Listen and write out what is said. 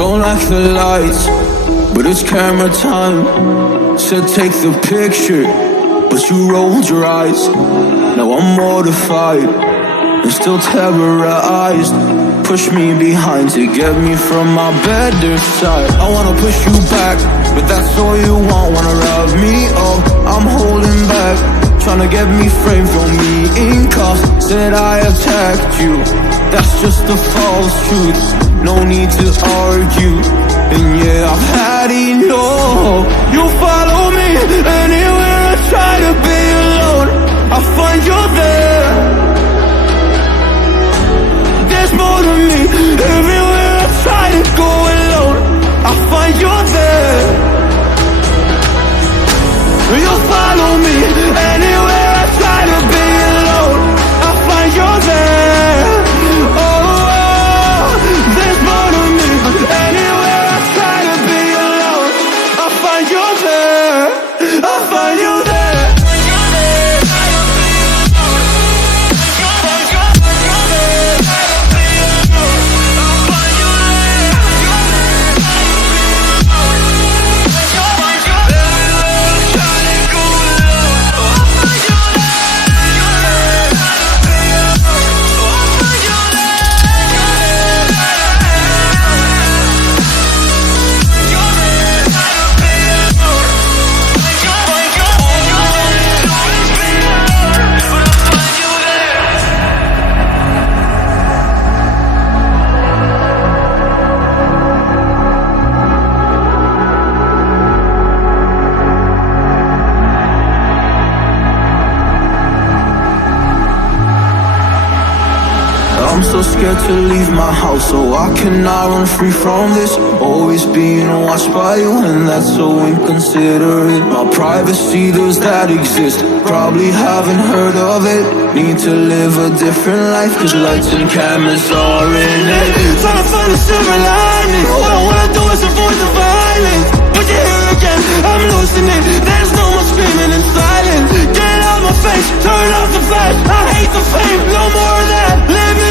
Don't like the lights, but it's camera time. Said take the picture, but you rolled your eyes. Now I'm mortified and still terrorized. Push me behind to get me from my better side. I wanna push you back, but that's all you want. Wanna wrap me up, I'm holding back. Tryna get me framed, throw me in cuffs. Said I attacked you, that's just a false truth. No need to argue, and yeah, I've had enough. You follow me anywhere I try to be alone, I find you there. There's more to me, everywhere I try to go alone, I find you there. You follow me anywhere I try to be alone, I find you there. Oh, there's more to me, anywhere I try to be alone, I find you there, I find you there. I'm so scared to leave my house, so I cannot run free from this. Always being watched by you, and that's so inconsiderate. My privacy, does that exist? Probably haven't heard of it. Need to live a different life, cause lights and cameras are in it. Trying to find a silver lining, all I wanna do is avoid the violence. But you're here again, I'm losing it. There's no more screaming in silence. Get out my face, turn off the flash. I hate the fame, no more of that. Let me